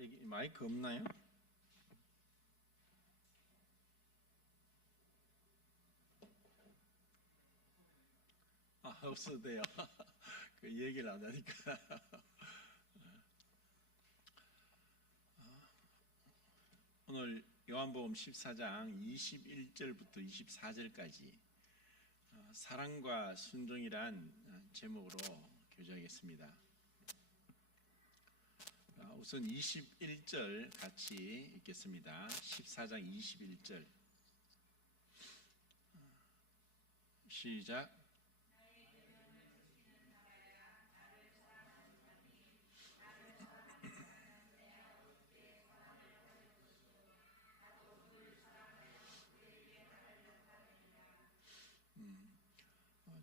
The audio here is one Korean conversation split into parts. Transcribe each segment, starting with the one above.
여기 마이크 없나요? 없어도 돼요. 그 얘기를 안 하니까. 오늘 요한복음 14장 21절부터 24절까지 사랑과 순종이란 제목으로 교제하겠습니다. 우선 21절 같이 읽겠습니다. 14장 21절 시작.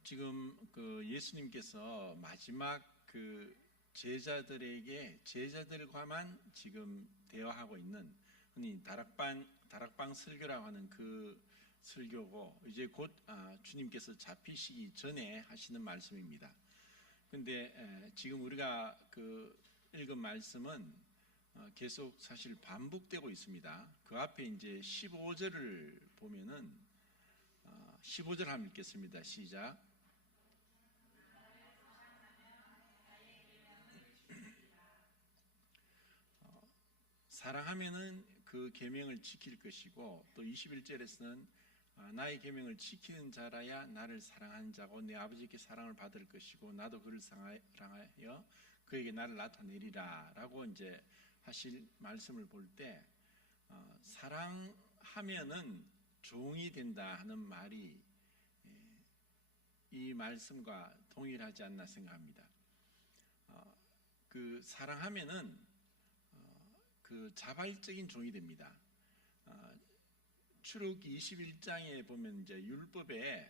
지금 그 예수님께서 마지막 그 제자들과만 지금 대화하고 있는 흔히 다락방 설교라고 하는 그 설교고, 이제 곧 주님께서 잡히시기 전에 하시는 말씀입니다. 근데 지금 우리가 그 읽은 말씀은 계속 사실 반복되고 있습니다. 그 앞에 이제 15절을 보면은 15절 한번 읽겠습니다. 시작. 사랑하면은 그 계명을 지킬 것이고, 또 21절에서는 나의 계명을 지키는 자라야 나를 사랑하는 자고 내 아버지께 사랑을 받을 것이고 나도 그를 사랑하여 그에게 나를 나타내리라 라고 이제 하실 말씀을 볼 때 사랑하면은 종이 된다 하는 말이 이 말씀과 동일하지 않나 생각합니다. 그 사랑하면은 그 자발적인 종이 됩니다. 출애굽기 21장에 보면 이제 율법에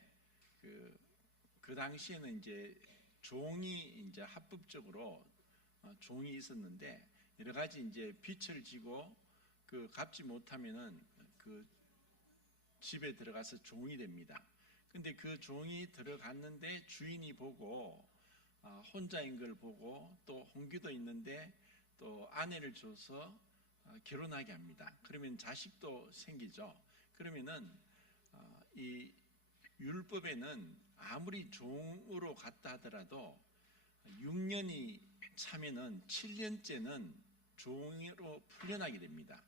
그 당시에는 이제 종이 이제 합법적으로 종이 있었는데, 여러 가지 이제 빚을 지고 그 갚지 못하면은 그 집에 들어가서 종이 됩니다. 근데 그 종이 들어갔는데 주인이 보고 혼자인 걸 보고 또 홍기도 있는데 또 아내를 줘서 결혼하게 합니다. 그러면 자식도 생기죠. 그러면은 이 율법에는 아무리 종으로 갔다 하더라도 6년이 차면은 7년째는 종으로 풀려나게 됩니다.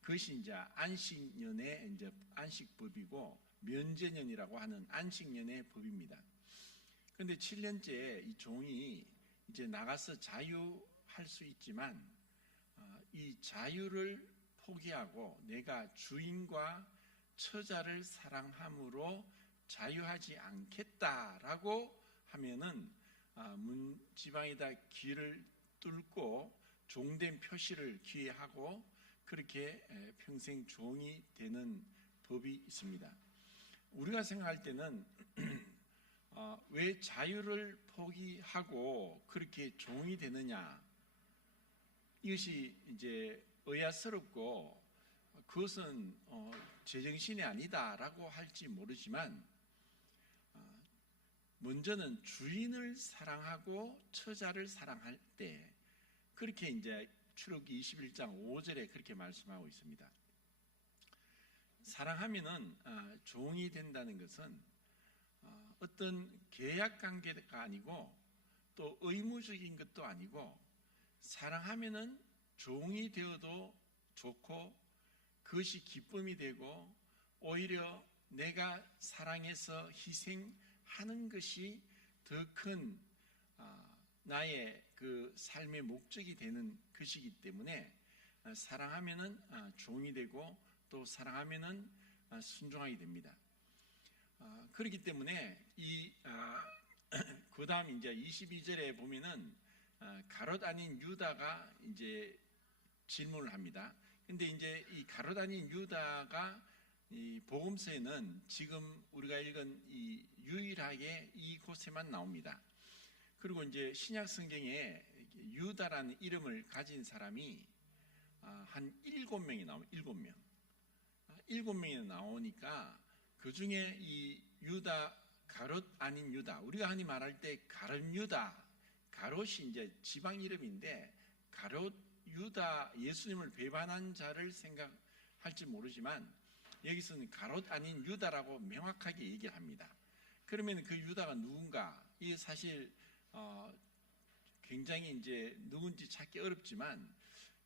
그것이 이제 안식년의 이제 안식법이고 면제년이라고 하는 안식년의 법입니다. 그런데 7년째 이 종이 이제 나가서 자유할 수 있지만 이 자유를 포기하고 내가 주인과 처자를 사랑함으로 자유하지 않겠다라고 하면은 문지방에다 길을 뚫고 종된 표시를 기해하고 그렇게 평생 종이 되는 법이 있습니다. 우리가 생각할 때는 왜 자유를 포기하고 그렇게 종이 되느냐, 이것이 이제 의아스럽고 그것은 제정신이 아니다라고 할지 모르지만, 먼저는 주인을 사랑하고 처자를 사랑할 때, 그렇게 이제 출애굽기 21장 5절에 그렇게 말씀하고 있습니다. 사랑하면은 종이 된다는 것은 어떤 계약 관계가 아니고 또 의무적인 것도 아니고, 사랑하면은 종이 되어도 좋고 그것이 기쁨이 되고 오히려 내가 사랑해서 희생하는 것이 더 큰 나의 그 삶의 목적이 되는 것이기 때문에 사랑하면은 종이 되고 또 사랑하면은 순종하게 됩니다. 그렇기 때문에 그 다음 이제 22절에 보면은 가롯 아닌 유다가 이제 질문을 합니다. 근데 이제 이 가롯 아닌 유다가 이 복음서에는 지금 우리가 읽은 이 유일하게 이곳에만 나옵니다. 그리고 이제 신약 성경에 유다라는 이름을 가진 사람이 한 7명이 나옵니다. 7명. 7명이 나오니까 그 중에 이 유다, 가롯 아닌 유다, 우리가 흔히 말할 때 가롯 유다, 가롯이 이제 지방 이름인데 가롯 유다, 예수님을 배반한 자를 생각할지 모르지만 여기서는 가롯 아닌 유다라고 명확하게 얘기를 합니다. 그러면 그 유다가 누군가? 이게 사실 굉장히 이제 누군지 찾기 어렵지만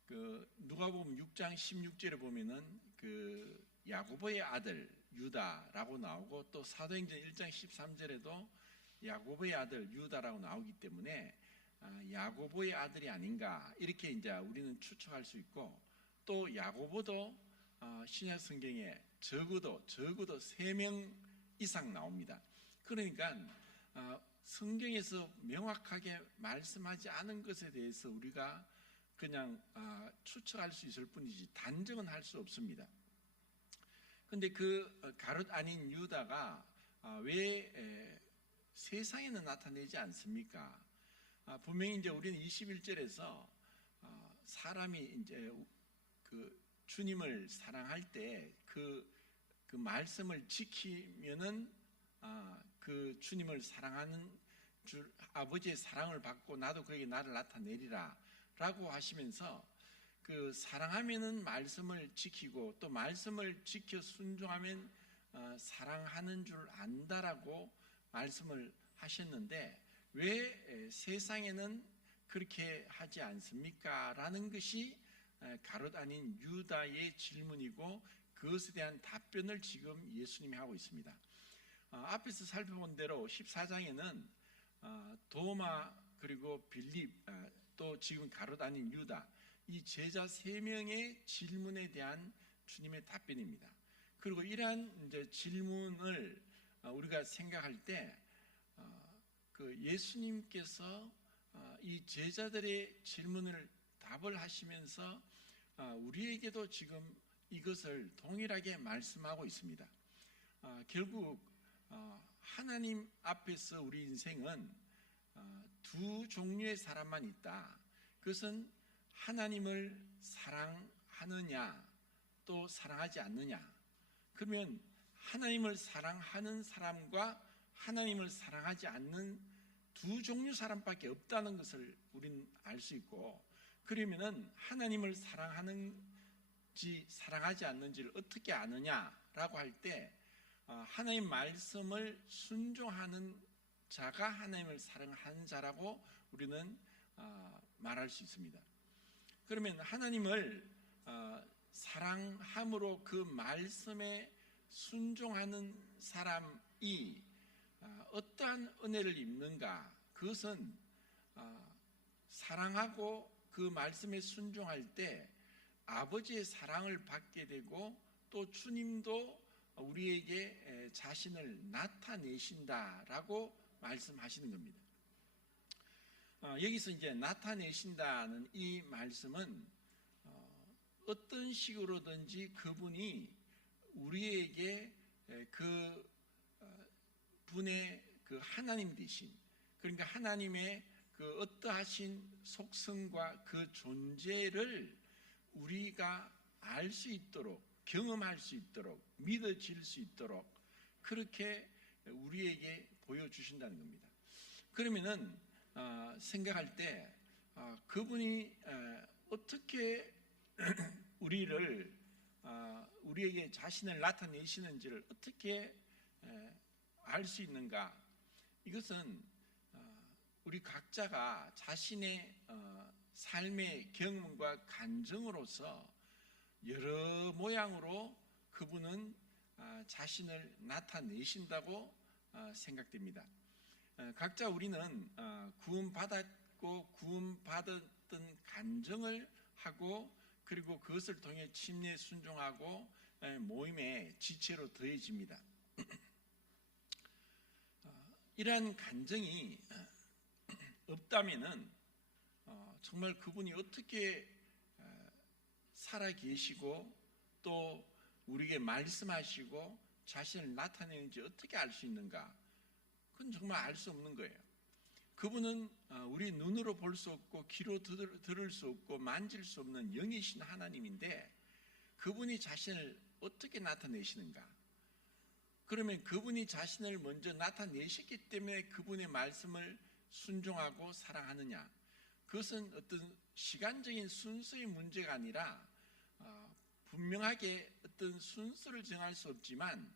그 누가복음 6장 16절에 보면은 그 야고보의 아들 유다라고 나오고 또 사도행전 1장 13절에도 야고보의 아들 유다라고 나오기 때문에 야고보의 아들이 아닌가 이렇게 이제 우리는 추측할 수 있고 또 야고보도 신약 성경에 적어도 3명 이상 나옵니다. 그러니까 성경에서 명확하게 말씀하지 않은 것에 대해서 우리가 그냥 추측할 수 있을 뿐이지 단정은 할 수 없습니다. 근데 그 가롯 아닌 유다가 왜 세상에는 나타내지 않습니까? 분명히 이제 우리는 21절에서 사람이 이제 그 주님을 사랑할 때 그 말씀을 지키면은 그 주님을 사랑하는 줄 아버지의 사랑을 받고 나도 그에게 나를 나타내리라 라고 하시면서 그 사랑하면은 말씀을 지키고 또 말씀을 지켜 순종하면 사랑하는 줄 안다라고 말씀을 하셨는데 왜 세상에는 그렇게 하지 않습니까? 라는 것이 가롯 아닌 유다의 질문이고 그것에 대한 답변을 지금 예수님이 하고 있습니다. 앞에서 살펴본 대로 14장에는 도마 그리고 빌립 또 지금 가롯 아닌 유다 이 제자 3명의 질문에 대한 주님의 답변입니다. 그리고 이러한 이제 질문을 우리가 생각할 때 그 예수님께서 이 제자들의 질문을 답을 하시면서 우리에게도 지금 이것을 동일하게 말씀하고 있습니다. 결국 하나님 앞에서 우리 인생은 두 종류의 사람만 있다. 그것은 하나님을 사랑하느냐 또 사랑하지 않느냐. 그러면 하나님을 사랑하는 사람과 하나님을 사랑하지 않는 두 종류 사람밖에 없다는 것을 우리는 알 수 있고 그러면은 하나님을 사랑하는지 사랑하지 않는지를 어떻게 아느냐라고 할 때 하나님 말씀을 순종하는 자가 하나님을 사랑하는 자라고 우리는 말할 수 있습니다. 그러면 하나님을 사랑함으로 그 말씀에 순종하는 사람이 어떠한 은혜를 입는가? 그것은 사랑하고 그 말씀에 순종할 때 아버지의 사랑을 받게 되고 또 주님도 우리에게 자신을 나타내신다라고 말씀하시는 겁니다. 여기서 이제 나타내신다는 이 말씀은 어떤 식으로든지 그분이 우리에게 그 분의 그 하나님 되신 그러니까 하나님의 그 어떠하신 속성과 그 존재를 우리가 알 수 있도록 경험할 수 있도록 믿어질 수 있도록 그렇게 우리에게 보여주신다는 겁니다. 그러면은 생각할 때 그분이 어떻게 우리에게 자신을 나타내시는지를 어떻게 알 수 있는가? 이것은 우리 각자가 자신의 삶의 경험과 간증으로서 여러 모양으로 그분은 자신을 나타내신다고 생각됩니다. 각자 우리는 구원받았고 구원받았던 간증을 하고 그리고 그것을 통해 침례에 순종하고 모임의 지체로 더해집니다. 이러한 간증이 없다면은 정말 그분이 어떻게 살아 계시고 또 우리에게 말씀하시고 자신을 나타내는지 어떻게 알 수 있는가? 그건 정말 알 수 없는 거예요. 그분은 우리 눈으로 볼 수 없고 귀로 들을 수 없고 만질 수 없는 영이신 하나님인데 그분이 자신을 어떻게 나타내시는가? 그러면 그분이 자신을 먼저 나타내셨기 때문에 그분의 말씀을 순종하고 사랑하느냐? 그것은 어떤 시간적인 순서의 문제가 아니라 분명하게 어떤 순서를 정할 수 없지만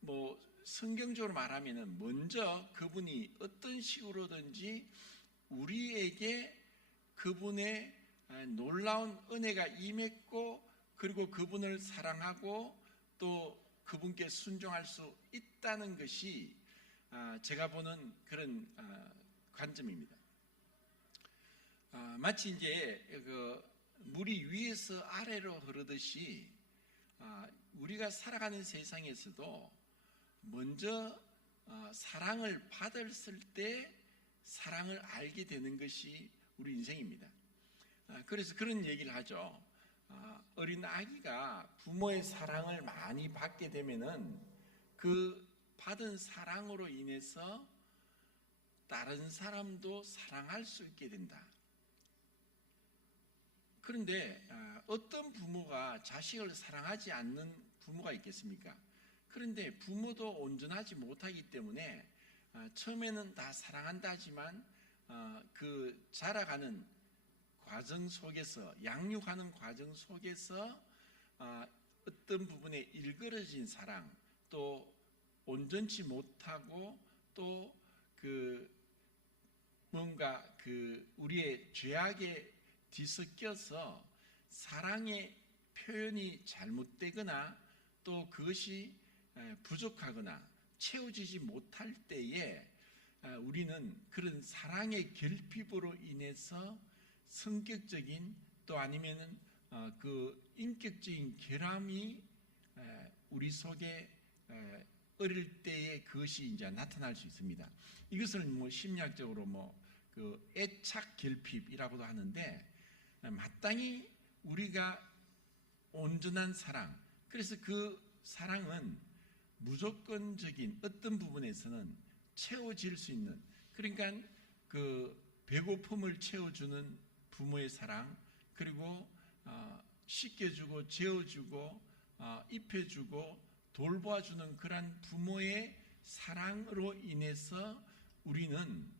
뭐 성경적으로 말하면은 먼저 그분이 어떤 식으로든지 우리에게 그분의 놀라운 은혜가 임했고 그리고 그분을 사랑하고 또 그분께 순종할 수 있다는 것이 제가 보는 그런 관점입니다. 마치 이제 그 물이 위에서 아래로 흐르듯이 우리가 살아가는 세상에서도 먼저 사랑을 받았을 때 사랑을 알게 되는 것이 우리 인생입니다. 그래서 그런 얘기를 하죠. 어린 아기가 부모의 사랑을 많이 받게 되면은 그 받은 사랑으로 인해서 다른 사람도 사랑할 수 있게 된다. 그런데 어떤 부모가 자식을 사랑하지 않는 부모가 있겠습니까? 그런데 부모도 온전하지 못하기 때문에 처음에는 다 사랑한다 하지만 그 자라가는 과정 속에서 양육하는 과정 속에서 어떤 부분에 일그러진 사랑 또 온전치 못하고 또 그 뭔가 그 우리의 죄악에 뒤섞여서 사랑의 표현이 잘못되거나 또 그것이 부족하거나 채워지지 못할 때에 우리는 그런 사랑의 결핍으로 인해서 성격적인 또 아니면은 그 인격적인 결함이 우리 속에 어릴 때에 그것이 이제 나타날 수 있습니다. 이것을 뭐 심리학적으로 그 애착 결핍이라고도 하는데 마땅히 우리가 온전한 사랑, 그래서 그 사랑은 무조건적인 어떤 부분에서는 채워질 수 있는, 그러니까 그 배고픔을 채워주는 부모의 사랑, 그리고 씻겨주고 재워주고 입혀주고 돌보아주는 그런 부모의 사랑으로 인해서 우리는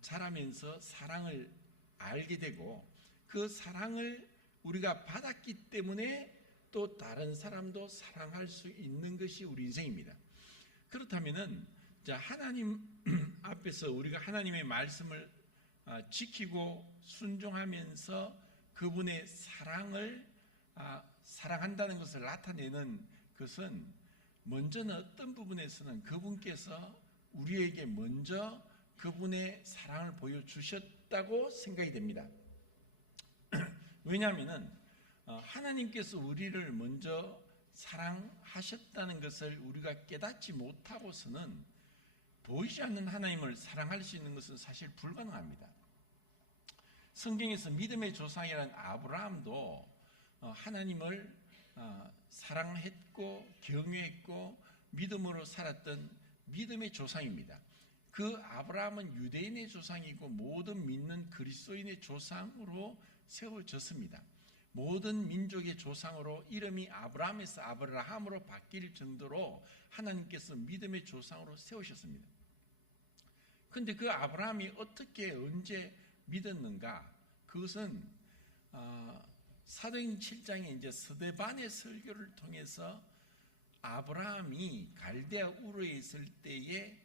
자라면서 사랑을 알게 되고 그 사랑을 우리가 받았기 때문에 또 다른 사람도 사랑할 수 있는 것이 우리 인생입니다. 그렇다면은 하나님 앞에서 우리가 하나님의 말씀을 지키고 순종하면서 그분의 사랑을 사랑한다는 것을 나타내는 것은 먼저는 어떤 부분에서는 그분께서 우리에게 먼저 그분의 사랑을 보여주셨다고 생각이 됩니다. 왜냐하면 하나님께서 우리를 먼저 사랑하셨다는 것을 우리가 깨닫지 못하고서는 보이지 않는 하나님을 사랑할 수 있는 것은 사실 불가능합니다. 성경에서 믿음의 조상이라는 아브라함도 하나님을 사랑했고 경외했고 믿음으로 살았던 믿음의 조상입니다. 그 아브라함은 유대인의 조상이고 모든 믿는 그리스도인의 조상으로 세워졌습니다. 모든 민족의 조상으로 이름이 아브라함에서 아브라함으로 바뀔 정도로 하나님께서 믿음의 조상으로 세우셨습니다. 그런데 그 아브라함이 어떻게 언제 믿었는가? 그것은 사도행 7장에 이제 스데반의 설교를 통해서 아브라함이 갈대아 우르에 있을 때에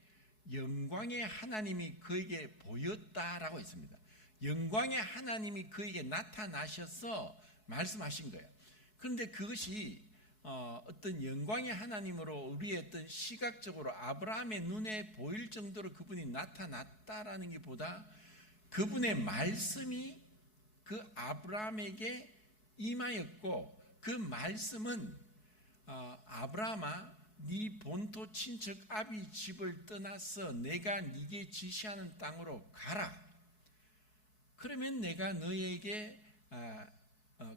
영광의 하나님이 그에게 보였다라고 했습니다. 영광의 하나님이 그에게 나타나셔서 말씀하신 거예요. 그런데 그것이 어떤 영광의 하나님으로 우리의 어떤 시각적으로 아브라함의 눈에 보일 정도로 그분이 나타났다라는 게 보다 그분의 말씀이 그 아브라함에게 임하였고 그 말씀은 아브라함아 네 본토 친척 아비 집을 떠나서 내가 네게 지시하는 땅으로 가라. 그러면 내가 너에게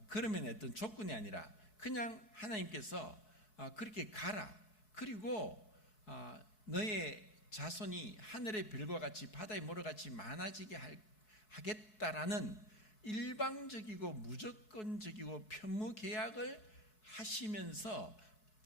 그러면 어떤 조건이 아니라 그냥 하나님께서 그렇게 가라. 그리고 너의 자손이 하늘의 별과 같이 바다의 모래 같이 많아지게 하겠다라는 일방적이고 무조건적이고 편무 계약을 하시면서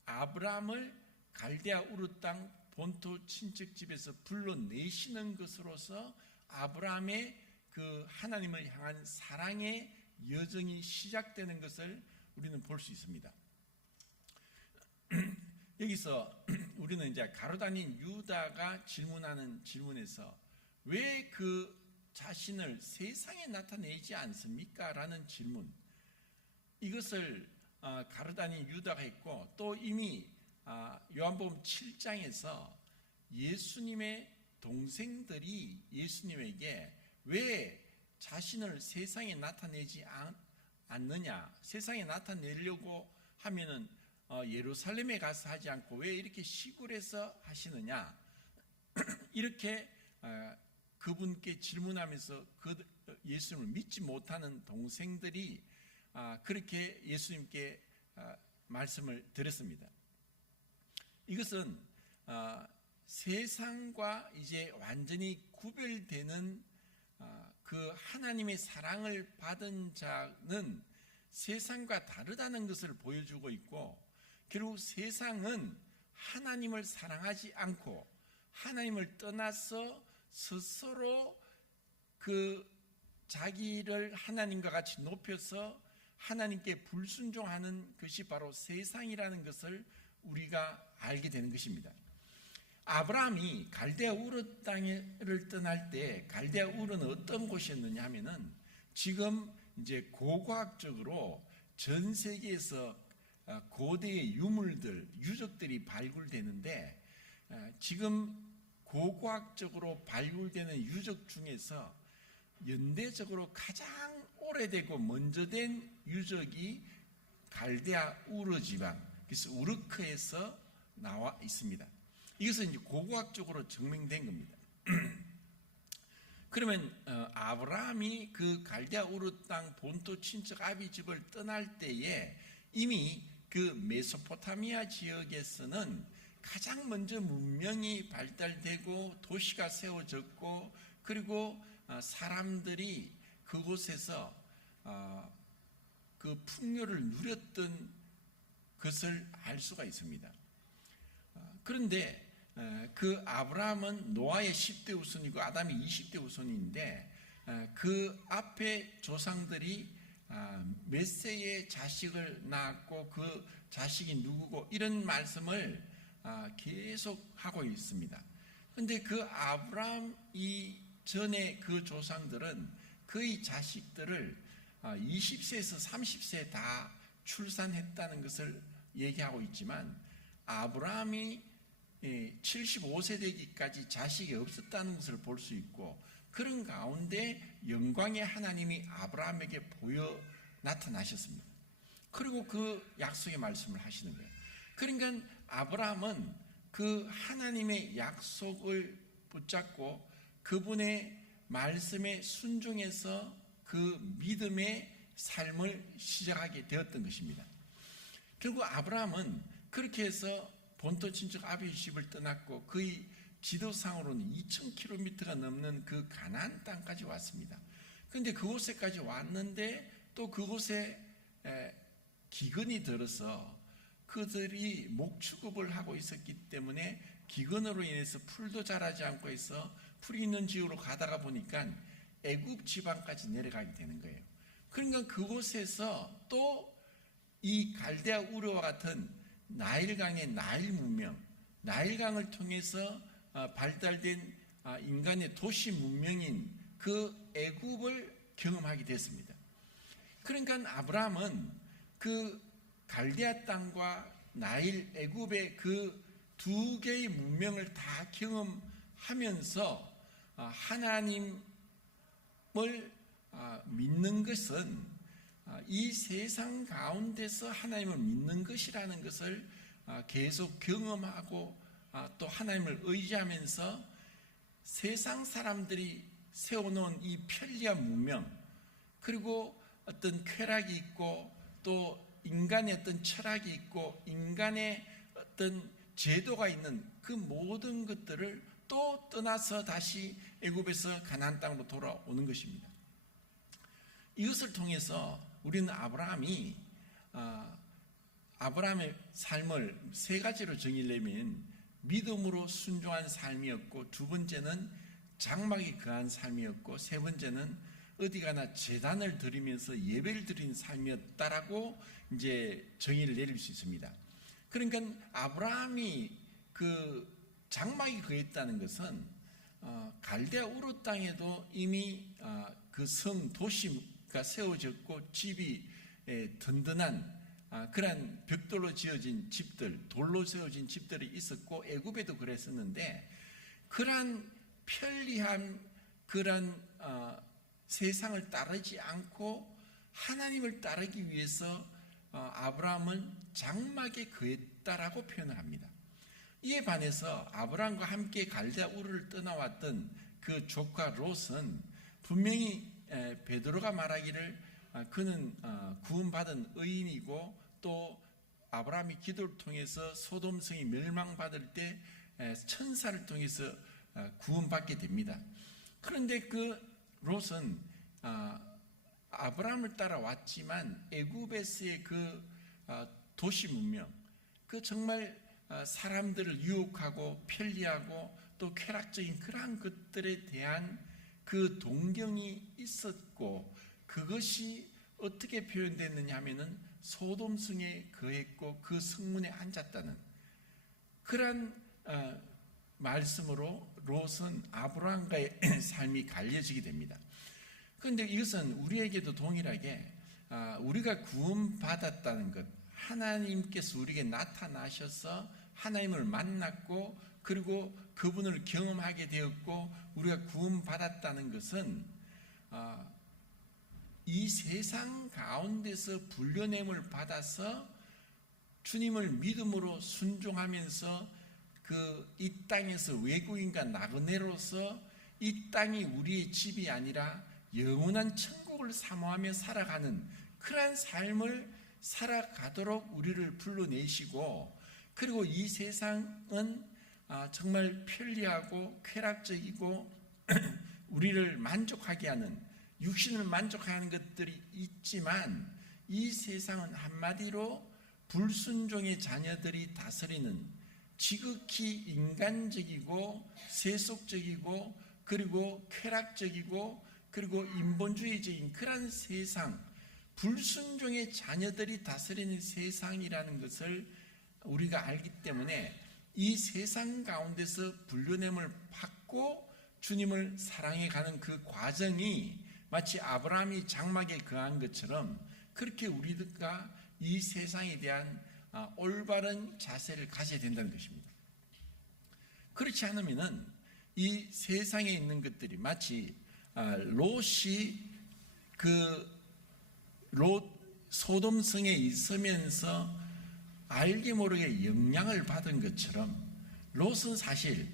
아브라함을 갈대아 우르 땅 본토 친척 집에서 불러내시는 것으로서 아브라함의 그 하나님을 향한 사랑의 여정이 시작되는 것을 우리는 볼 수 있습니다. 여기서 우리는 이제 가로다닌 유다가 질문하는 질문에서 왜 그 자신을 세상에 나타내지 않습니까? 라는 질문, 이것을 가로다닌 유다가 했고, 또 이미 요한복음 7장에서 예수님의 동생들이 예수님에게 왜 자신을 세상에 나타내지 않느냐, 세상에 나타내려고 하면은 예루살렘에 가서 하지 않고 왜 이렇게 시골에서 하시느냐, 이렇게 그분께 질문하면서 예수님을 믿지 못하는 동생들이 그렇게 예수님께 말씀을 드렸습니다. 이것은 세상과 이제 완전히 구별되는 그 하나님의 사랑을 받은 자는 세상과 다르다는 것을 보여주고 있고, 결국 세상은 하나님을 사랑하지 않고 하나님을 떠나서 스스로 그 자기를 하나님과 같이 높여서 하나님께 불순종하는 것이 바로 세상이라는 것을 우리가 알게 되는 것입니다. 아브라함이 갈대아 우르 땅을 떠날 때 갈대아 우르는 어떤 곳이었느냐 하면은 지금 이제 고고학적으로 전 세계에서 고대의 유물들, 유적들이 발굴되는데, 지금 고고학적으로 발굴되는 유적 중에서 연대적으로 가장 오래되고 먼저 된 유적이 갈대아 우르 지방, 그래서 우르크에서 나와 있습니다. 이것은 이제 고고학적으로 증명된 겁니다. 그러면 아브라함이 그 갈대아 우르 땅 본토 친척 아비 집을 떠날 때에 이미 그 메소포타미아 지역에서는 가장 먼저 문명이 발달되고 도시가 세워졌고, 그리고 사람들이 그곳에서 그 풍요를 누렸던 것을 알 수가 있습니다. 그런데 그 아브라함은 노아의 10대 후손이고 아담이 20대 후손인데, 그 앞에 조상들이 몇 세의 자식을 낳았고 그 자식이 누구고 이런 말씀을 계속 하고 있습니다. 그런데 그 아브라함 이전에 그 조상들은 그의 자식들을 20세에서 30세 다 출산했다는 것을 얘기하고 있지만, 아브라함이 75세 되기까지 자식이 없었다는 것을 볼 수 있고, 그런 가운데 영광의 하나님이 아브라함에게 보여 나타나셨습니다. 그리고 그 약속의 말씀을 하시는 거예요. 그러니까 아브라함은 그 하나님의 약속을 붙잡고 그분의 말씀에 순종해서 그 믿음의 삶을 시작하게 되었던 것입니다. 결국 아브라함은 그렇게 해서 본토 친척 아비 집을 떠났고 그의 지도상으로는 2000km가 넘는 그 가나안 땅까지 왔습니다. 그런데 그곳에까지 왔는데 또 그곳에 기근이 들어서 그들이 목축업을 하고 있었기 때문에 기근으로 인해서 풀도 자라지 않고 해서 풀이 있는 지역으로 가다가 보니까 애굽 지방까지 내려가게 되는 거예요. 그러니까 그곳에서 또 이 갈대아 우르와 같은 나일강의 나일 문명, 나일강을 통해서 발달된 인간의 도시 문명인 그 애굽을 경험하게 됐습니다. 그러니까 아브라함은 그 갈대아 땅과 나일 애굽의 그 두 개의 문명을 다 경험하면서 하나님을 믿는 것은 이 세상 가운데서 하나님을 믿는 것이라는 것을 계속 경험하고 또 하나님을 의지하면서 세상 사람들이 세워놓은 이 편리한 문명, 그리고 어떤 쾌락이 있고 또 인간의 어떤 철학이 있고 인간의 어떤 제도가 있는 그 모든 것들을 또 떠나서 다시 애굽에서 가나안 땅으로 돌아오는 것입니다. 이것을 통해서 우리는 아브라함의 삶을 세 가지로 정의하려면 믿음으로 순종한 삶이었고, 두 번째는 장막이 거한 삶이었고, 세 번째는 어디 가나 제단을 드리면서 예배를 드린 삶이었다라고 이제 정의를 내릴 수 있습니다. 그러니까 아브라함이 그 장막이 거했다는 것은 갈대아 우르 땅에도 이미 그 성 도시가 세워졌고 집이 든든한 그런 벽돌로 지어진 집들, 돌로 세워진 집들이 있었고, 애굽에도 그랬었는데, 그런 편리한 그런 세상을 따르지 않고 하나님을 따르기 위해서 아브라함은 장막에 거했다라고 표현을 합니다. 이에 반해서 아브라함과 함께 갈대아 우르를 떠나왔던 그 조카 롯은 분명히 베드로가 말하기를 그는 구원받은 의인이고, 또 아브라함이 기도를 통해서 소돔성이 멸망받을 때 천사를 통해서 구원받게 됩니다. 그런데 그 롯은 아브라함을 따라왔지만 애굽에서의 그 도시 문명, 그 정말 사람들을 유혹하고 편리하고 또 쾌락적인 그러한 것들에 대한 그 동경이 있었고, 그것이 어떻게 표현됐느냐 하면은 소돔성에 거했고 그 성문에 앉았다는 그러한 말씀으로 롯은 아브라함과의 삶이 갈려지게 됩니다. 그런데 이것은 우리에게도 동일하게 우리가 구원받았다는 것, 하나님께서 우리에게 나타나셔서 하나님을 만났고 그리고 그분을 경험하게 되었고 우리가 구원받았다는 것은 이 세상 가운데서 불려냄을 받아서 주님을 믿음으로 순종하면서 이 땅에서 외국인과 나그네로서 이 땅이 우리의 집이 아니라 영원한 천국을 사모하며 살아가는 그러한 삶을 살아가도록 우리를 불러내시고, 그리고 이 세상은 정말 편리하고 쾌락적이고 우리를 만족하게 하는, 육신을 만족하게 하는 것들이 있지만, 이 세상은 한마디로 불순종의 자녀들이 다스리는 지극히 인간적이고 세속적이고 그리고 쾌락적이고 그리고 인본주의적인 그런 세상, 불순종의 자녀들이 다스리는 세상이라는 것을 우리가 알기 때문에 이 세상 가운데서 불려냄을 받고 주님을 사랑해 가는 그 과정이 마치 아브라함이 장막에 거한 것처럼 그렇게 우리가 이 세상에 대한 올바른 자세를 가져야 된다는 것입니다. 그렇지 않으면은 이 세상에 있는 것들이 마치 롯이 롯 소돔성에 있으면서 알게 모르게 영향을 받은 것처럼 롯은 사실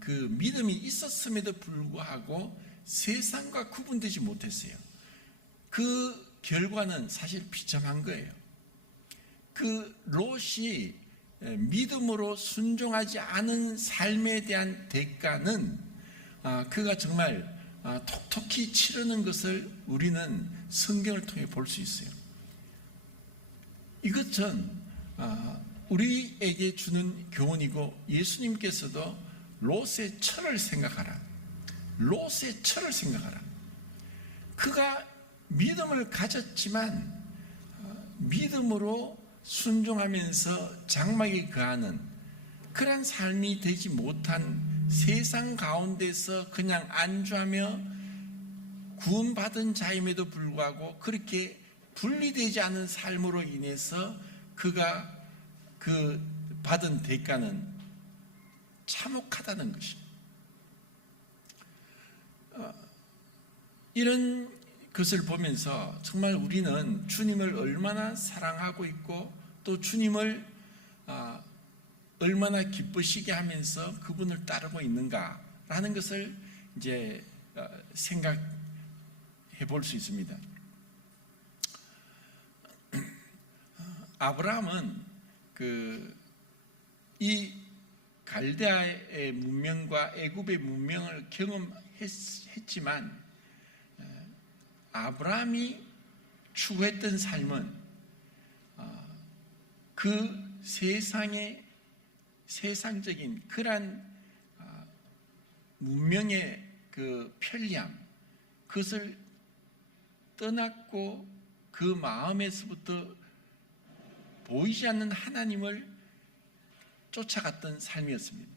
그 믿음이 있었음에도 불구하고 세상과 구분되지 못했어요. 그 결과는 사실 비참한 거예요. 그 롯이 믿음으로 순종하지 않은 삶에 대한 대가는 그가 정말 톡톡히 치르는 것을 우리는 성경을 통해 볼 수 있어요. 이것은 우리에게 주는 교훈이고, 예수님께서도 롯의 철을 생각하라, 롯의 철을 생각하라. 그가 믿음을 가졌지만 믿음으로 순종하면서 장막에 거하는 그런 삶이 되지 못한, 세상 가운데서 그냥 안주하며 구원받은 자임에도 불구하고 그렇게 분리되지 않은 삶으로 인해서 그가 그 받은 대가는 참혹하다는 것입니다. 이런 것을 보면서 정말 우리는 주님을 얼마나 사랑하고 있고 또 주님을 얼마나 기쁘시게 하면서 그분을 따르고 있는가라는 것을 이제 생각해 볼 수 있습니다. 아브라함은 이 갈대아의 문명과 애굽의 문명을 경험했지만 아브라함이 추구했던 삶은 그 세상의 세상적인 그러한 문명의 그 편리함, 그것을 떠났고 그 마음에서부터 보이지 않는 하나님을 쫓아갔던 삶이었습니다.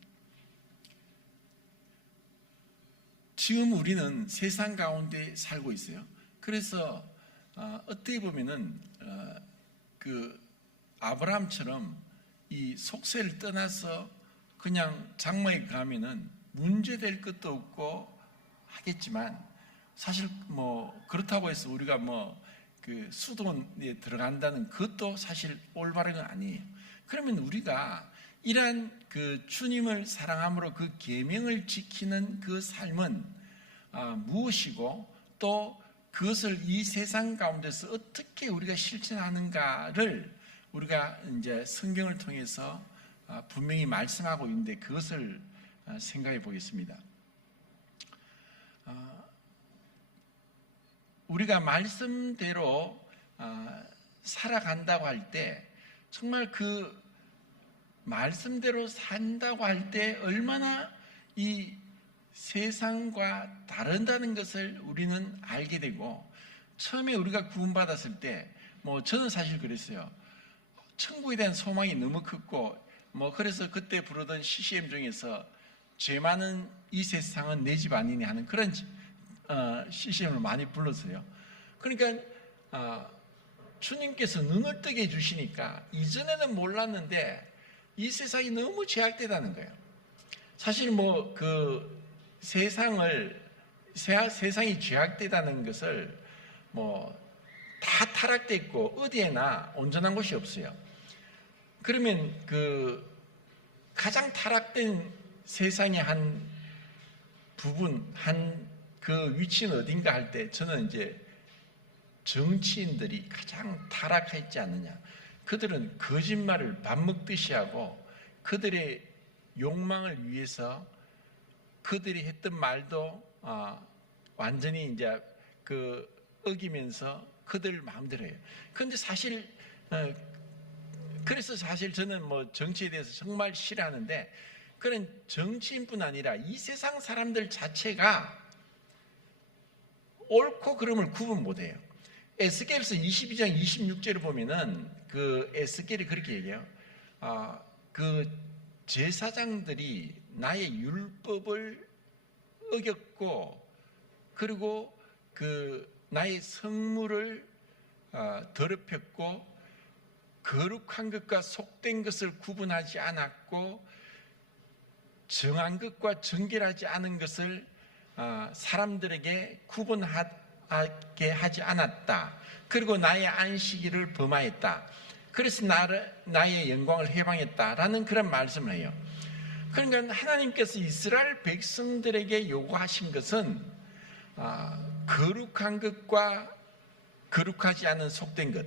지금 우리는 세상 가운데 살고 있어요. 그래서 어떻게 보면은 그 아브라함처럼 이 속세를 떠나서 그냥 장막에 가면은 문제될 것도 없고 하겠지만, 사실 뭐 그렇다고 해서 우리가 뭐 그 수도에 들어간다는 그것도 사실 올바른 건 아니에요. 그러면 우리가 이러한 그 주님을 사랑함으로 그 계명을 지키는 그 삶은 무엇이고, 또 그것을 이 세상 가운데서 어떻게 우리가 실천하는가를 우리가 이제 성경을 통해서 분명히 말씀하고 있는데, 그것을 생각해 보겠습니다. 우리가 말씀대로 살아간다고 할 때, 정말 그 말씀대로 산다고 할 때 얼마나 이 세상과 다른다는 것을 우리는 알게 되고, 처음에 우리가 구원받았을 때 뭐 저는 사실 그랬어요. 천국에 대한 소망이 너무 컸고, 뭐 그래서 그때 부르던 CCM 중에서 죄 많은 이 세상은 내 집 아니니 하는 그런 CCM을 많이 불렀어요. 그러니까 주님께서 눈을 뜨게 해주시니까 이전에는 몰랐는데 이 세상이 너무 제약되다는 거예요. 사실 뭐 그 세상이 제약되다는 것을 뭐 다 타락돼 있고 어디에나 온전한 곳이 없어요. 그러면 그 가장 타락된 세상의 한 부분, 한 그 위치는 어딘가 할 때 저는 이제 정치인들이 가장 타락했지 않느냐. 그들은 거짓말을 밥 먹듯이 하고 그들의 욕망을 위해서 그들이 했던 말도 완전히 이제 그 어기면서 그들 마음대로 해요. 그런데 사실 그래서 사실 저는 뭐 정치에 대해서 정말 싫어하는데, 그런 정치인뿐 아니라 이 세상 사람들 자체가 옳고 그름을 구분 못해요. 에스겔서 22장 26절을 보면은 그 에스겔이 그렇게 얘기해요. 그 제사장들이 나의 율법을 어겼고, 그리고 그 나의 성물을 더럽혔고, 거룩한 것과 속된 것을 구분하지 않았고, 정한 것과 정결하지 않은 것을 사람들에게 구분하게 하지 않았다. 그리고 나의 안식일을 범하였다. 그래서 나의 영광을 해방했다라는 그런 말씀을 해요. 그러니까 하나님께서 이스라엘 백성들에게 요구하신 것은 거룩한 것과 거룩하지 않은 속된 것,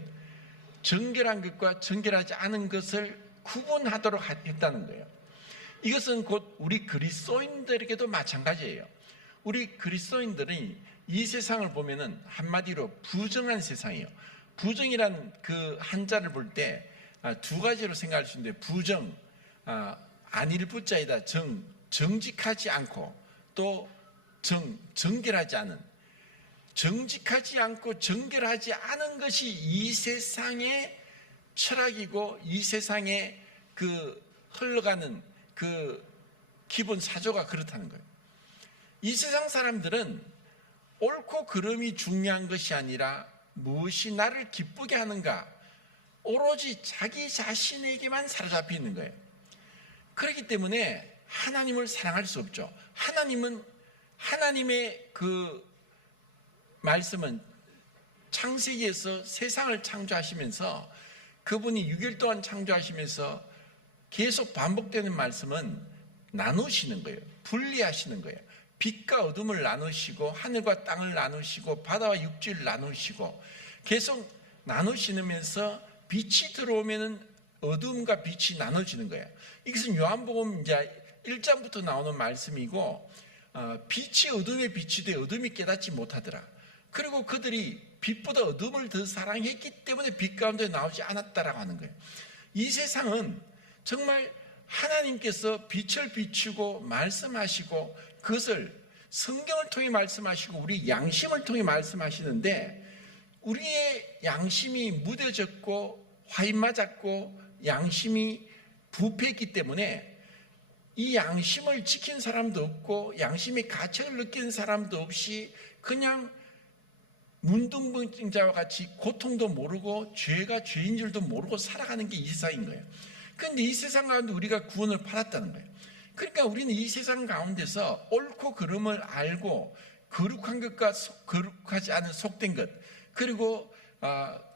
정결한 것과 정결하지 않은 것을 구분하도록 했다는 거예요. 이것은 곧 우리 그리스도인들에게도 마찬가지예요. 우리 그리스도인들이 이 세상을 보면은 한마디로 부정한 세상이에요. 부정이란 그 한자를 볼 때 두 가지로 생각할 수 있는데, 부정, 안일 부자이다. 정직하지 않고, 또 정결하지 않은, 정직하지 않고 정결하지 않은 것이 이 세상의 철학이고, 이 세상의 그 흘러가는 그 기본 사조가 그렇다는 거예요. 이 세상 사람들은 옳고 그름이 중요한 것이 아니라 무엇이 나를 기쁘게 하는가, 오로지 자기 자신에게만 사로잡혀 있는 거예요. 그렇기 때문에 하나님을 사랑할 수 없죠. 하나님의 그 말씀은 창세기에서 세상을 창조하시면서, 그분이 6일 동안 창조하시면서 계속 반복되는 말씀은 나누시는 거예요. 분리하시는 거예요. 빛과 어둠을 나누시고, 하늘과 땅을 나누시고, 바다와 육지를 나누시고, 계속 나누시면서 빛이 들어오면은 어둠과 빛이 나눠지는 거예요. 이것은 요한복음 이제 1장부터 나오는 말씀이고, 빛이 어둠에 비치되 어둠이 깨닫지 못하더라. 그리고 그들이 빛보다 어둠을 더 사랑했기 때문에 빛 가운데 나오지 않았다라고 하는 거예요. 이 세상은 정말 하나님께서 빛을 비추고 말씀하시고 그것을 성경을 통해 말씀하시고 우리 양심을 통해 말씀하시는데 우리의 양심이 무뎌졌고 화인 맞았고 양심이 부패했기 때문에 이 양심을 지킨 사람도 없고 양심의 가책을 느끼는 사람도 없이 그냥 문둥병자와 같이 고통도 모르고 죄가 죄인 줄도 모르고 살아가는 게 이 세상인 거예요. 그런데 이 세상 가운데 우리가 구원을 받았다는 거예요. 그러니까 우리는 이 세상 가운데서 옳고 그름을 알고 거룩한 것과 거룩하지 않은 속된 것 그리고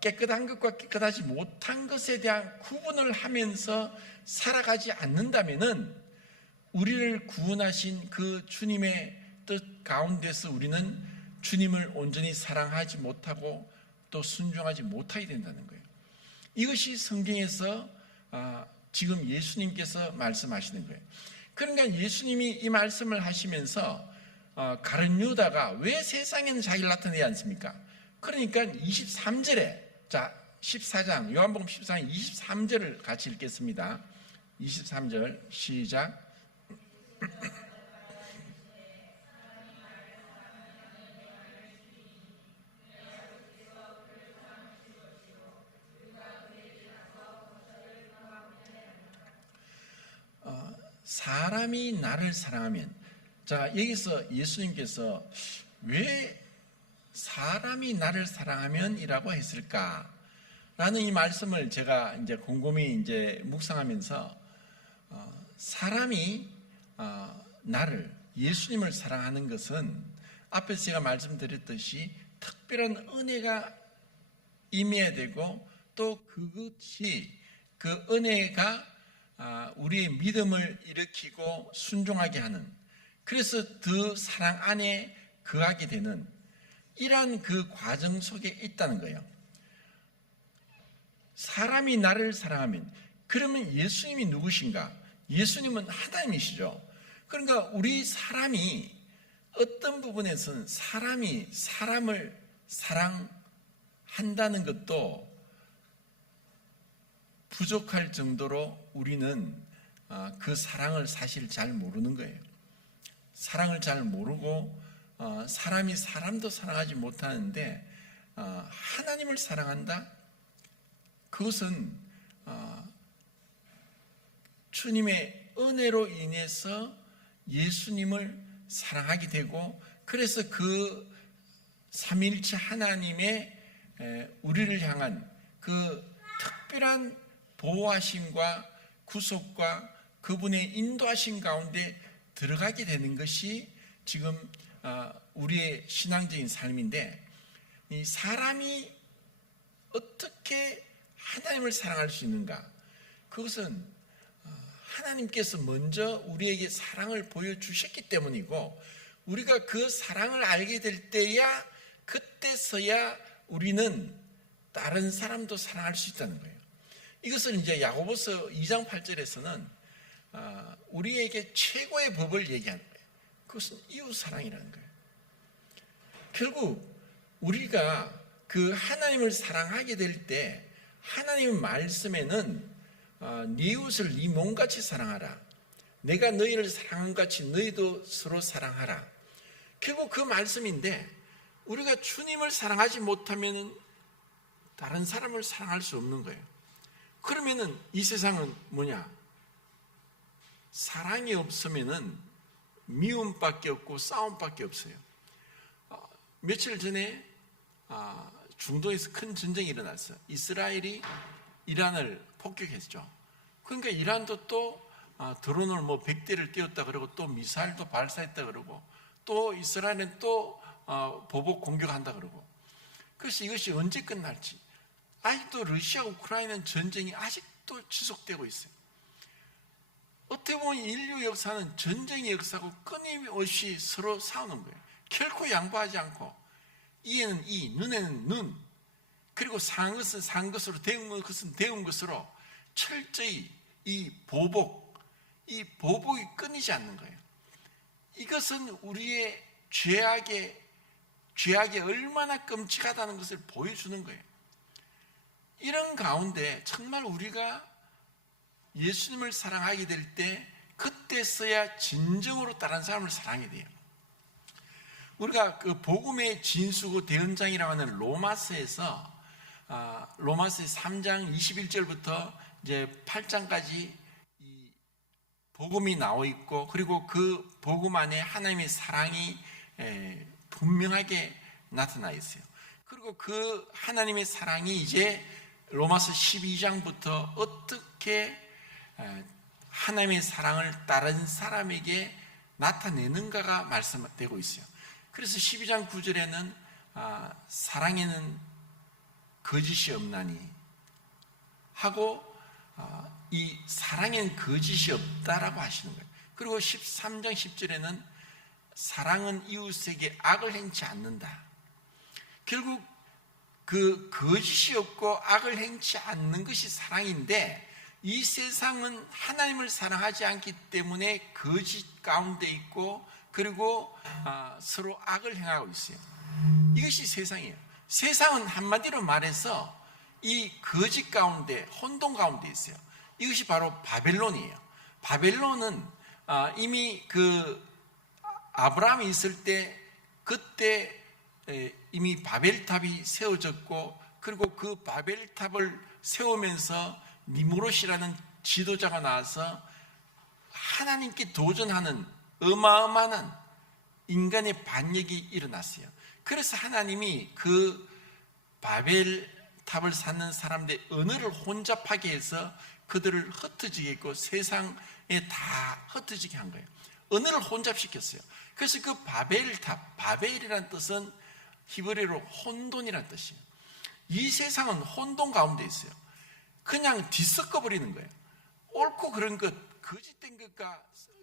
깨끗한 것과 깨끗하지 못한 것에 대한 구분을 하면서 살아가지 않는다면은 우리를 구원하신 그 주님의 뜻 가운데서 우리는 주님을 온전히 사랑하지 못하고 또 순종하지 못하게 된다는 거예요. 이것이 성경에서 지금 예수님께서 말씀하시는 거예요. 그러니까 예수님이 이 말씀을 하시면서 가룟 유다가 왜 세상에는 자기를 나타내지 않습니까? 그러니까 23절에 14장 요한복음 14장 23절을 같이 읽겠습니다. 23절 시작. 사람이 나를 사랑하면, 자, 여기서 예수님께서 왜 사람이 나를 사랑하면 이라고 했을까? 라는 이 말씀을 제가 이제 곰곰이 이제 묵상하면서 사람이 나를, 예수님을 사랑하는 것은 앞에서 제가 말씀드렸듯이 특별한 은혜가 임해야 되고 또 그것이 그 은혜가 우리의 믿음을 일으키고 순종하게 하는, 그래서 그 사랑 안에 거하게 되는 이러한 그 과정 속에 있다는 거예요. 사람이 나를 사랑하면, 그러면 예수님이 누구신가? 예수님은 하나님이시죠. 그러니까 우리 사람이 어떤 부분에서는 사람이 사람을 사랑한다는 것도 부족할 정도로 우리는 그 사랑을 사실 잘 모르는 거예요. 사랑을 잘 모르고 사람이 사람도 사랑하지 못하는데 하나님을 사랑한다? 그것은 주님의 은혜로 인해서 예수님을 사랑하게 되고, 그래서 그 삼위일체 하나님의 우리를 향한 그 특별한 보호하심과 구속과 그분의 인도하심 가운데 들어가게 되는 것이 지금 우리의 신앙적인 삶인데, 이 사람이 어떻게 하나님을 사랑할 수 있는가? 그것은 하나님께서 먼저 우리에게 사랑을 보여주셨기 때문이고, 우리가 그 사랑을 알게 될 때야, 그때서야 우리는 다른 사람도 사랑할 수 있다는 거예요. 이것을 이제 야고보서 2장 8절에서는 우리에게 최고의 법을 얘기하는 거예요. 그것은 이웃사랑이라는 거예요. 결국 우리가 그 하나님을 사랑하게 될 때 하나님 말씀에는 네 이웃을 네 몸같이 사랑하라, 내가 너희를 사랑한 같이 너희도 서로 사랑하라. 결국 그 말씀인데, 우리가 주님을 사랑하지 못하면 다른 사람을 사랑할 수 없는 거예요. 그러면은 이 세상은 뭐냐? 사랑이 없으면은 미움밖에 없고 싸움밖에 없어요. 며칠 전에 중동에서 큰 전쟁이 일어났어요. 이스라엘이 이란을 폭격했죠. 그러니까 이란도 또 드론을 100대를 띄웠다 그러고 또 미사일도 발사했다 그러고 또 이스라엘은 또 보복 공격한다 그러고, 그래서 이것이 언제 끝날지, 아직도 러시아 우크라이나 전쟁이 아직도 지속되고 있어요. 어떻게 보면 인류 역사는 전쟁의 역사고 끊임없이 서로 싸우는 거예요. 결코 양보하지 않고 이에는 이, 눈에는 눈, 그리고 상한 것은 상한 것으로, 데운 것은 데운 것으로 철저히 이 보복이 끊이지 않는 거예요. 이것은 우리의 죄악이 얼마나 끔찍하다는 것을 보여주는 거예요. 이런 가운데 정말 우리가 예수님을 사랑하게 될 때 그때서야 진정으로 다른 사람을 사랑하게 돼요. 우리가 그 복음의 진수고 대언장이라고 하는 로마서에서 로마서 3장 21절부터 이제 8장까지 이 복음이 나와 있고, 그리고 그 복음 안에 하나님의 사랑이 분명하게 나타나 있어요. 그리고 그 하나님의 사랑이 이제 로마서 12장부터 어떻게 하나님의 사랑을 다른 사람에게 나타내는가가 말씀되고 있어요. 그래서 12장 9절에는 사랑에는 거짓이 없나니 하고 이 사랑에는 거짓이 없다라고 하시는 거예요. 그리고 13장 10절에는 사랑은 이웃에게 악을 행치 않는다. 결국 그 거짓이 없고 악을 행치 않는 것이 사랑인데, 이 세상은 하나님을 사랑하지 않기 때문에 거짓 가운데 있고, 그리고 서로 악을 행하고 있어요. 이것이 세상이에요. 세상은 한마디로 말해서 이 거짓 가운데, 혼돈 가운데 있어요. 이것이 바로 바벨론이에요. 바벨론은 이미 그 아브라함이 있을 때 그때 이미 바벨탑이 세워졌고, 그리고 그 바벨탑을 세우면서 니무롯이라는 지도자가 나와서 하나님께 도전하는 어마어마한 인간의 반역이 일어났어요. 그래서 하나님이 그 바벨탑을 쌓는 사람들의 언어를 혼잡하게 해서 그들을 흩어지게 했고 세상에 다 흩어지게 한 거예요. 언어를 혼잡시켰어요. 그래서 그 바벨탑, 바벨이라는 뜻은 히브리어로 혼돈이라는 뜻이에요. 이 세상은 혼돈 가운데 있어요. 그냥 뒤섞어 버리는 거예요. 옳고 그런 것,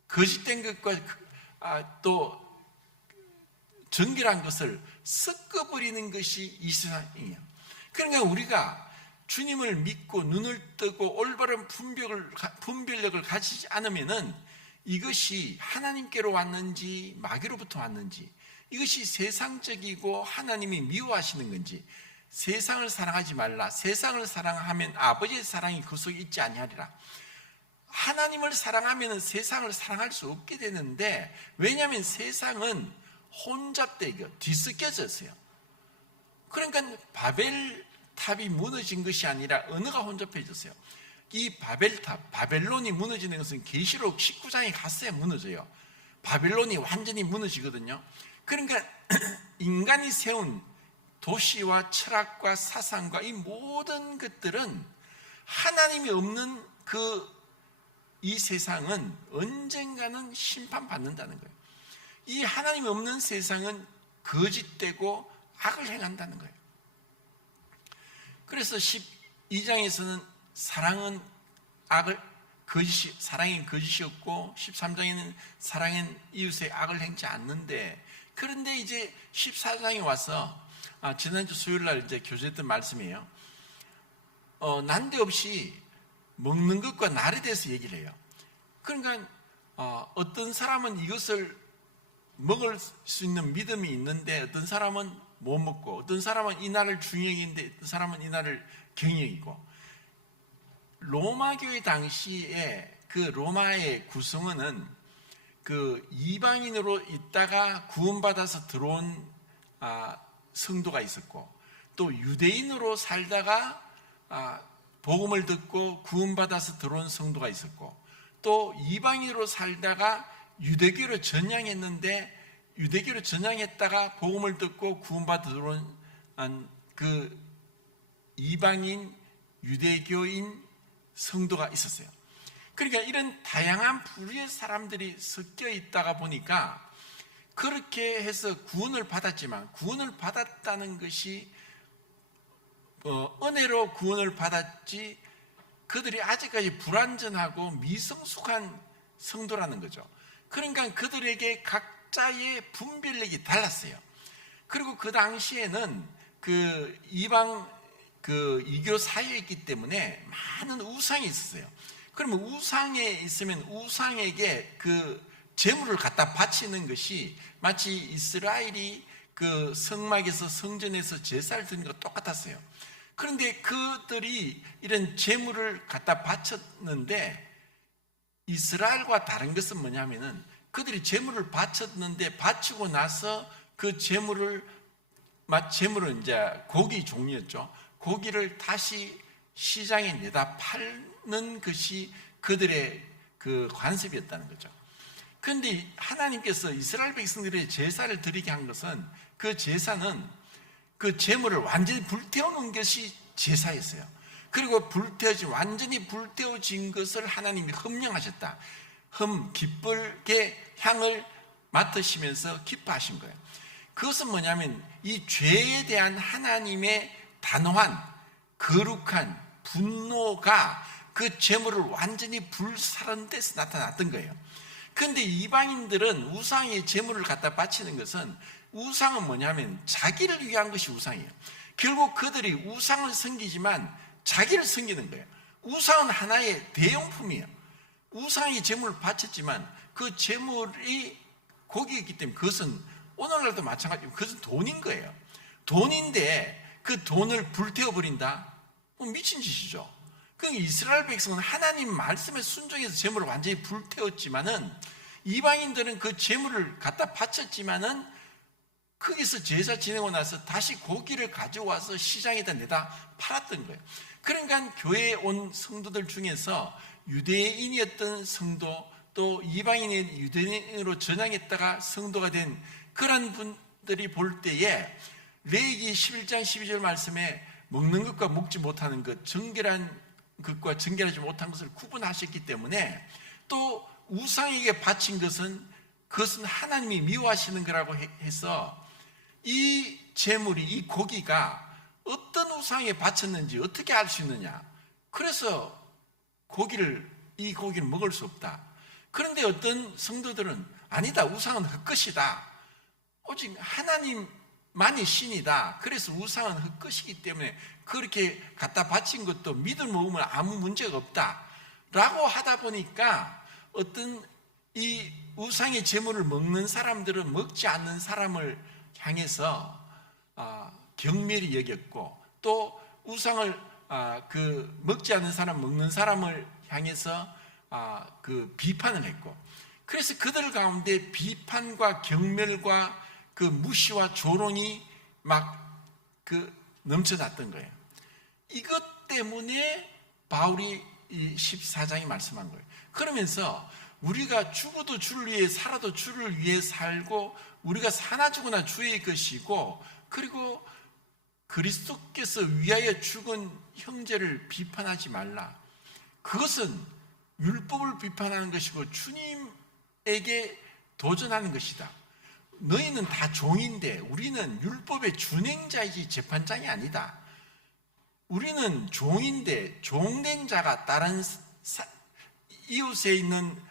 거짓된 것과 또 정결한 것을 섞어 버리는 것이 이 세상이에요. 그러니까 우리가 주님을 믿고 눈을 뜨고 올바른 분별력을 가지지 않으면은 이것이 하나님께로 왔는지 마귀로부터 왔는지, 이것이 세상적이고 하나님이 미워하시는 건지, 세상을 사랑하지 말라, 세상을 사랑하면 아버지의 사랑이 그 속에 있지 아니하리라. 하나님을 사랑하면 세상을 사랑할 수 없게 되는데, 왜냐하면 세상은 혼잡되고 뒤섞여졌어요. 그러니까 바벨탑이 무너진 것이 아니라 언어가 혼잡해졌어요. 이 바벨탑, 바벨론이 무너지는 것은 계시록 19장에 갔어야 무너져요. 바벨론이 완전히 무너지거든요. 그러니까 인간이 세운 도시와 철학과 사상과 이 모든 것들은 하나님이 없는 이 세상은 언젠가는 심판받는다는 거예요. 이 하나님이 없는 세상은 거짓되고 악을 행한다는 거예요. 그래서 12장에서는 사랑은 사랑엔 거짓이 없고, 13장에는 사랑은 이웃의 악을 행치 않는데, 그런데 이제 14장에 와서 지난주 수요일 날 이제 교제했던 말씀이에요. 난데없이 먹는 것과 날에 대해서 얘기를 해요. 그러니까 어떤 사람은 이것을 먹을 수 있는 믿음이 있는데 어떤 사람은 못 먹고, 어떤 사람은 이 날을 중요했는데 어떤 사람은 이 날을 경영이고. 로마 교회 당시에 그 로마의 구성원은 그 이방인으로 있다가 구원받아서 들어온 성도가 있었고, 또 유대인으로 살다가 복음을 듣고 구원받아서 들어온 성도가 있었고, 또 이방인으로 살다가 유대교로 전향했는데 유대교로 전향했다가 복음을 듣고 구원받아 들어온 그 이방인 유대교인 성도가 있었어요. 그러니까 이런 다양한 부류의 사람들이 섞여 있다가 보니까 그렇게 해서 구원을 받았지만, 구원을 받았다는 것이 은혜로 구원을 받았지 그들이 아직까지 불완전하고 미성숙한 성도라는 거죠. 그러니까 그들에게 각자의 분별력이 달랐어요. 그리고 그 당시에는 그 이방 이교 사회였기 때문에 많은 우상이 있었어요. 그러면 우상에 있으면 우상에게 그 제물을 갖다 바치는 것이 마치 이스라엘이 그 성막에서 성전에서 제사를 드리는 것 똑같았어요. 그런데 그들이 이런 제물을 갖다 바쳤는데 이스라엘과 다른 것은 뭐냐면은 그들이 제물을 바쳤는데 바치고 나서 그 제물은 이제 고기 종류였죠. 고기를 다시 시장에 내다 팔는 것이 그들의 그 관습이었다는 거죠. 그런데 하나님께서 이스라엘 백성들의 제사를 드리게 한 것은 그 제사는 그 제물을 완전히 불태우는 것이 제사였어요. 그리고 완전히 불태워진 것을 하나님이 흠령하셨다. 기쁘게 향을 맡으시면서 기뻐하신 거예요. 그것은 뭐냐면 이 죄에 대한 하나님의 단호한 거룩한 분노가 그 제물을 완전히 불사른 데서 나타났던 거예요. 그런데 이방인들은 우상의 제물을 갖다 바치는 것은, 우상은 뭐냐면 자기를 위한 것이 우상이에요. 결국 그들이 우상을 섬기지만 자기를 섬기는 거예요. 우상은 하나의 대용품이에요. 우상의 제물을 바쳤지만 그 제물이 고기였기 때문에 그것은 오늘날도 마찬가지로 그것은 돈인 거예요. 돈인데 그 돈을 불태워버린다? 미친 짓이죠. 그러니까 이스라엘 백성은 하나님 말씀에 순종해서 제물을 완전히 불태웠지만은, 이방인들은 그 제물을 갖다 바쳤지만은 거기서 제사 지내고 나서 다시 고기를 가져와서 시장에다 내다 팔았던 거예요. 그러니까 교회에 온 성도들 중에서 유대인이었던 성도, 또 이방인의 유대인으로 전향했다가 성도가 된 그런 분들이 볼 때에 레위기 11장 12절 말씀에 먹는 것과 먹지 못하는 것, 정결한 것과 정결하지 못한 것을 구분하셨기 때문에, 또 우상에게 바친 그것은 하나님이 미워하시는 거라고 해서 이 제물이, 이 고기가 어떤 우상에 바쳤는지 어떻게 알 수 있느냐. 그래서 이 고기를 먹을 수 없다. 그런데 어떤 성도들은 아니다, 우상은 헛것이다, 오직 하나님만이 신이다, 그래서 우상은 헛것이기 때문에 그렇게 갖다 바친 것도 믿음 먹으면 아무 문제가 없다 라고 하다 보니까, 어떤 이 우상의 제물을 먹는 사람들은 먹지 않는 사람을 향해서 경멸히 여겼고, 또 우상을 먹지 않는 사람, 먹는 사람을 향해서 비판을 했고, 그래서 그들 가운데 비판과 경멸과 그 무시와 조롱이 막 넘쳐났던 거예요. 이것 때문에 바울이 이 14장에 말씀한 거예요. 그러면서 우리가 죽어도 주를 위해, 살아도 주를 위해 살고, 우리가 사나 죽으나 주의 것이고, 그리고 그리스도께서 위하여 죽은 형제를 비판하지 말라. 그것은 율법을 비판하는 것이고 주님에게 도전하는 것이다. 너희는 다 종인데 우리는 율법의 준행자이지 재판장이 아니다. 우리는 종인데 종된 자가 다른 이웃에 있는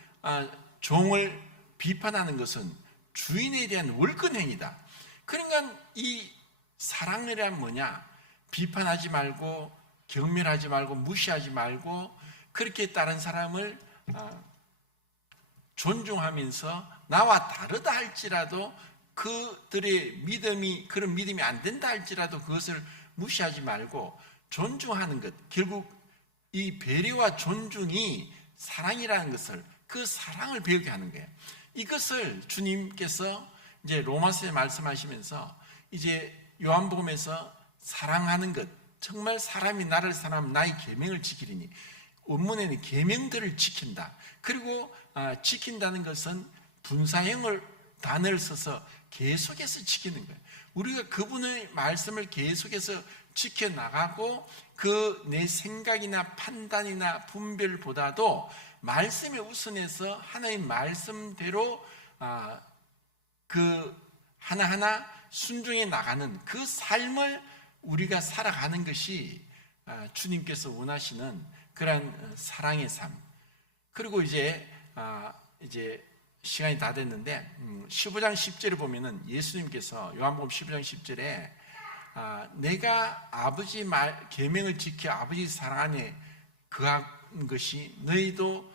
종을 비판하는 것은 주인에 대한 월권행위다. 그러니까 이 사랑이란 뭐냐? 비판하지 말고, 경멸하지 말고, 무시하지 말고, 그렇게 다른 사람을 존중하면서 나와 다르다 할지라도, 그들의 믿음이 그런 믿음이 안 된다 할지라도 그것을 무시하지 말고 존중하는 것. 결국 이 배려와 존중이 사랑이라는 것을, 그 사랑을 배우게 하는 거예요. 이것을 주님께서 이제 로마서에 말씀하시면서 이제 요한복음에서 사랑하는 것, 정말 사람이 나를 사랑하면 나의 계명을 지키리니, 원문에는 계명들을 지킨다. 그리고 지킨다는 것은 분사형을 단어를 써서 계속해서 지키는 거예요. 우리가 그분의 말씀을 계속해서 지켜나가고, 그 내 생각이나 판단이나 분별보다도 말씀에 우선해서 하나님 말씀대로 그 하나하나 순종해 나가는 그 삶을 우리가 살아가는 것이 주님께서 원하시는 그런 사랑의 삶. 그리고 이제 시간이 다 됐는데 15장 10절에 보면은 예수님께서 요한복음 15장 10절에 내가 아버지 계명을 지켜 아버지 사랑 안에 거한 것이 너희도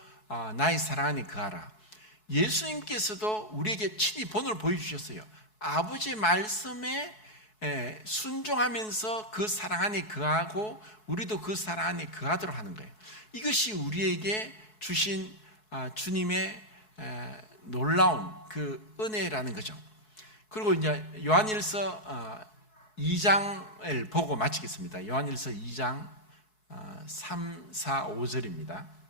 나의 사랑 안에 거하라. 예수님께서도 우리에게 친히 본을 보여주셨어요. 아버지 말씀에 순종하면서 그 사랑 안에 거하고 우리도 그 사랑 안에 거하도록 하는 거예요. 이것이 우리에게 주신 주님의 놀라운 그 은혜라는 거죠. 그리고 이제 요한일서 2장을 보고 마치겠습니다. 요한일서 2장 3, 4, 5절입니다.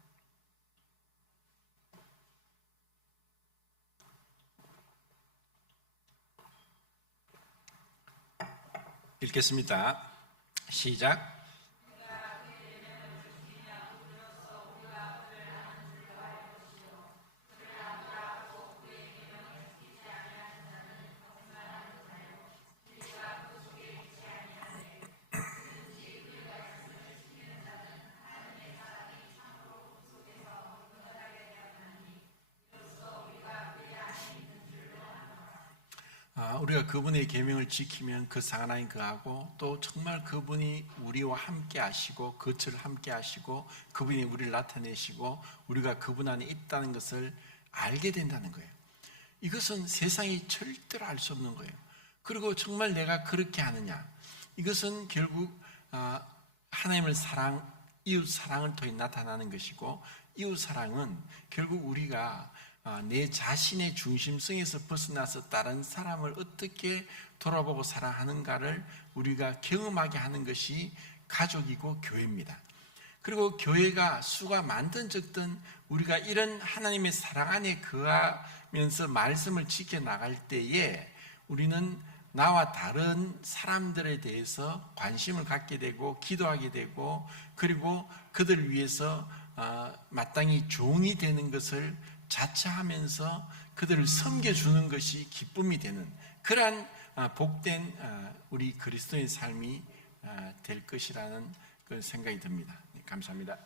읽겠습니다. 시작. 우리가 그분의 계명을 지키면 그 상하나님 그하고 또 정말 그분이 우리와 함께 하시고 겉을 함께 하시고 그분이 우리를 나타내시고 우리가 그분 안에 있다는 것을 알게 된다는 거예요. 이것은 세상이 절대로 알 수 없는 거예요. 그리고 정말 내가 그렇게 하느냐, 이것은 결국 하나님을 이웃 사랑을 통해 나타나는 것이고, 이웃 사랑은 결국 우리가 내 자신의 중심성에서 벗어나서 다른 사람을 어떻게 돌아보고 사랑하는가를 우리가 경험하게 하는 것이 가족이고 교회입니다. 그리고 교회가 수가 많든 적든 우리가 이런 하나님의 사랑 안에 거하면서 말씀을 지켜나갈 때에 우리는 나와 다른 사람들에 대해서 관심을 갖게 되고 기도하게 되고, 그리고 그들을 위해서 마땅히 종이 되는 것을 자처하면서 그들을 섬겨주는 것이 기쁨이 되는 그러한 복된 우리 그리스도의 삶이 될 것이라는 그 생각이 듭니다. 감사합니다.